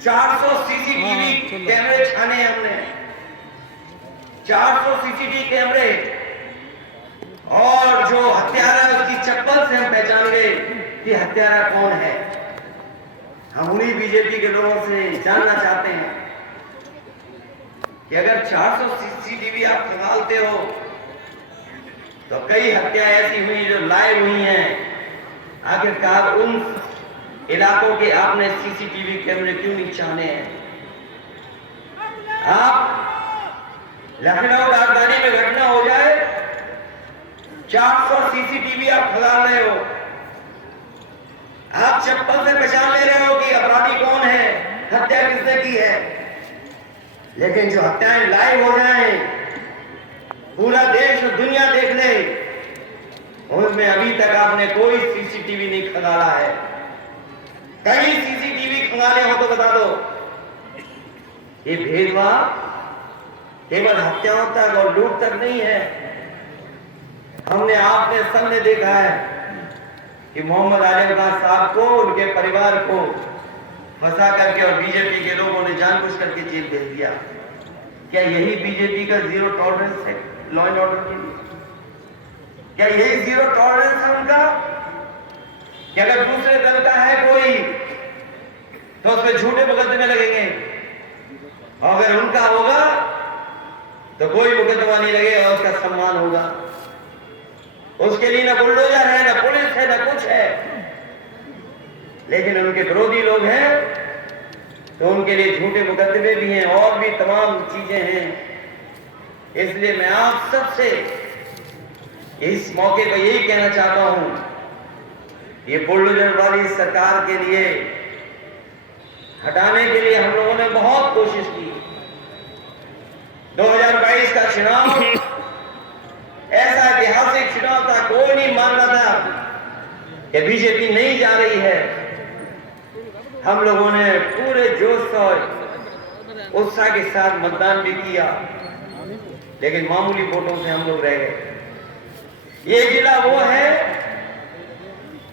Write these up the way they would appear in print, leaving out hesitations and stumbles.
400 CCTV कैमरे छाने हमने, 400 सीसीटीवी कैमरे, और जो हत्यारा है उसकी चप्पल से हम पहचान गए कि हत्यारा कौन है। हम उन्हीं बीजेपी के लोगों से जानना चाहते हैं कि अगर 400 सीसीटीवी आप खंगालते हो तो कई हत्या ऐसी हुई जो लाइव हुई हैं, आखिरकार उन इलाकों के आपने सीसीटीवी कैमरे क्यों नहीं छाने हैं? आप लखनऊ राजधानी में घटना हो जाए, 400 सीसीटीवी आप खंगाल रहे हो, आप चप्पल से पहचान ले रहे हो कि अपराधी कौन है, हत्या किसने की है, लेकिन जो हत्याएं लाइव हो जाए, पूरा देश और दुनिया देख ले, उनमें अभी तक आपने कोई सीसीटीवी नहीं खंगाला है। कहीं सीसीटीवी खंगाले हो तो बता दो। ये भेदभाव केवल हत्याओं तक और लूट तक नहीं है। हमने आपने सबने देखा है कि मोहम्मद आजम खान साहब को, उनके परिवार को फंसा करके और बीजेपी के लोगों ने जानबूझ करके जेल भेज दिया। क्या यही बीजेपी का जीरो टॉलरेंस है लॉ एंड ऑर्डर के लिए? क्या यही जीरो टॉलरेंस है उनका कि अगर दूसरे दल का है कोई तो उस पर झूठे मुकदमे लगेंगे, और अगर उनका होगा तो कोई मुकदमा नहीं लगेगा, उसका सम्मान होगा। उसके लिए ना बुलडोजर है, ना पुलिस है, ना कुछ है। लेकिन उनके विरोधी लोग हैं तो उनके लिए झूठे मुकदमे भी हैं और भी तमाम चीजें हैं। इसलिए मैं आप सबसे इस मौके पर यही कहना चाहता हूं, ये बुलडोजर वाली सरकार के लिए हटाने के लिए हम लोगों ने बहुत कोशिश की। 2022 का चुनाव ऐसा ऐतिहासिक चुनाव था, कोई नहीं मान रहा था कि बीजेपी नहीं जा रही है। हम लोगों ने पूरे जोश और उत्साह के साथ मतदान भी किया, लेकिन मामूली वोटों से हम लोग रह गए। ये जिला वो है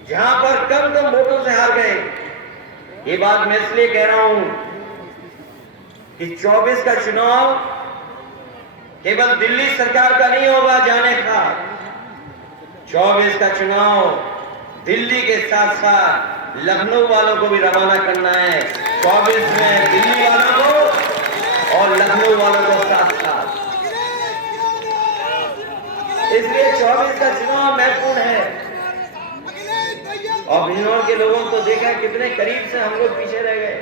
जहां पर कम वोटों से हार गए। ये बात मैं इसलिए कह रहा हूं कि 24 का चुनाव केवल दिल्ली सरकार का नहीं होगा जाने का। 24 का चुनाव दिल्ली के साथ साथ लखनऊ वालों को भी रवाना करना है। 24 में दिल्ली वालों को और लखनऊ वालों को साथ साथ। इसलिए 24 का चुनाव महत्वपूर्ण है। और बिजनौर के लोगों को देखा कितने करीब से हम लोग पीछे रह गए।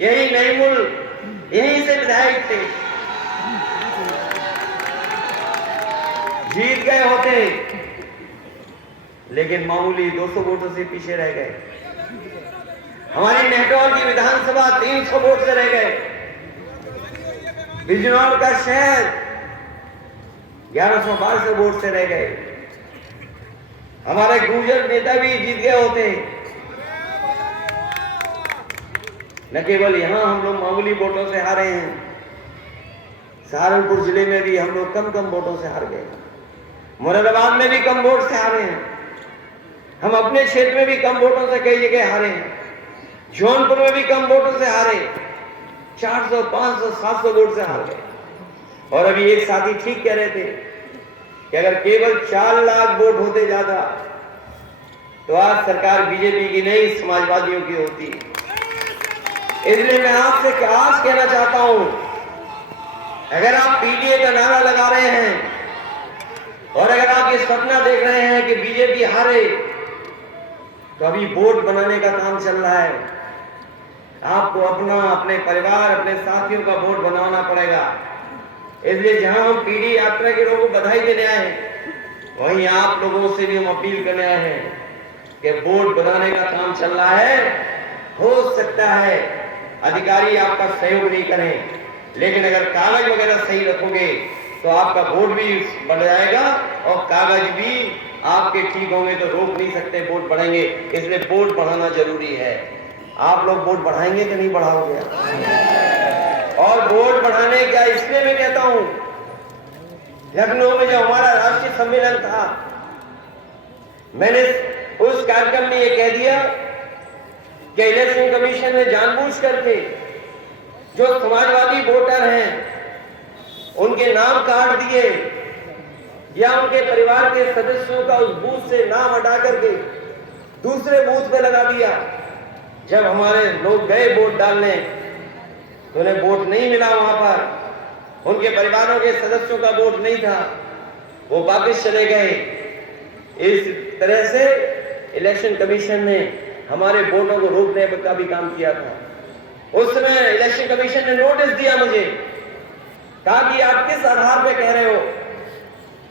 यही नईमुल, यहीं से विधायक थे, जीत गए होते, लेकिन मामूली 200 वोटों से पीछे रह गए। हमारी नेहटौल की विधानसभा 300 वोट से रह गए। बिजनौर का शहर 1112 वोट से रह गए। हमारे गुर्जर नेता भी जीत गए होते। न केवल यहां हम लोग मामूली वोटों से हारे हैं, सहारनपुर जिले में भी हम लोग कम वोटों से हार गए। मुरादाबाद में भी कम वोट से हारे हैं। हम अपने क्षेत्र में भी कम वोटों से कई जगह हारे हैं। जौनपुर में भी कम वोटों से हारे, 400, 500, 700 वोट से हार गए। और अभी एक साथी ठीक कह रहे थे कि अगर केवल 4 लाख वोट होते ज्यादा तो आज सरकार बीजेपी की नहीं समाजवादियों की होती। इसलिए मैं आपसे आज कहना चाहता हूं, अगर आप पीडीए का नारा लगा रहे हैं और अगर आप ये सपना देख रहे हैं कि बीजेपी हारे, तो अभी वोट बनाने का काम चल रहा है। आपको अपना, अपने परिवार, अपने साथियों का वोट बनाना पड़ेगा। इसलिए जहां हम पीढ़ी यात्रा के लोगों को बधाई देने आए हैं, वहीं आप लोगों से भी हम अपील करने आए हैं कि वोट बनाने का काम चल रहा है। हो सकता है अधिकारी आपका सहयोग नहीं करें, लेकिन अगर कागज वगैरह सही रखोगे तो आपका वोट भी बढ़ जाएगा और कागज भी आपके ठीक होंगे तो रोक नहीं सकते, वोट बढ़ेंगे। इसलिए वोट बढ़ाना जरूरी है। आप लोग वोट बढ़ाएंगे कि नहीं बढ़ाओगे? और वोट बढ़ाने का इसलिए मैं कहता हूं, लखनऊ में जब हमारा राष्ट्रीय सम्मेलन था, मैंने उस कार्यक्रम में ये कह दिया कि इलेक्शन कमीशन ने जानबूझ करके जो समाजवादी वोटर हैं उनके नाम काट दिए या उनके परिवार के सदस्यों का उस बूथ से नाम हटा करके दूसरे बूथ पे लगा दिया। जब हमारे लोग गए वोट डालने तो उन्हें वोट नहीं मिला, वहां पर उनके परिवारों के सदस्यों का वोट नहीं था, वो वापस चले गए। इस तरह से इलेक्शन कमीशन ने हमारे वोटों को रोकने का भी काम किया था। उस समय इलेक्शन कमीशन ने नोटिस दिया मुझे, कहा कि आप किस आधार पे कह रहे हो।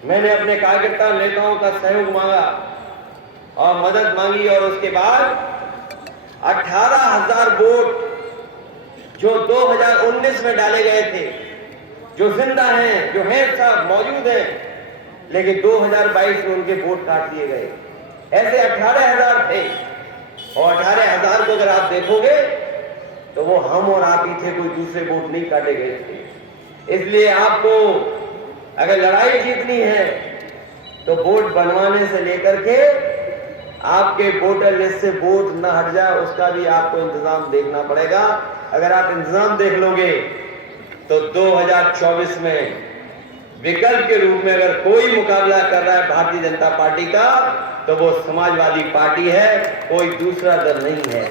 मैंने अपने कार्यकर्ता नेताओं का सहयोग मांगा और मदद मांगी और उसके बाद 18,000 वोट जो 2019 में डाले गए थे, जो जिंदा हैं, जो हैं, सब मौजूद हैं, लेकिन 2022 में उनके वोट काट दिए गए। ऐसे 18,000 थे और 18,000 को अगर आप देखोगे तो वो हम और आप ही थे, कोई दूसरे वोट नहीं काटे गए थे। इसलिए आपको अगर लड़ाई जीतनी है तो वोट बनवाने से लेकर के आपके वोटर लिस्ट से वोट न हट जाए, उसका भी आपको इंतजाम देखना पड़ेगा। अगर आप इंतजाम देख लोगे तो 2024 में विकल्प के रूप में अगर कोई मुकाबला कर रहा है भारतीय जनता पार्टी का तो वो समाजवादी पार्टी है, कोई दूसरा दल नहीं है।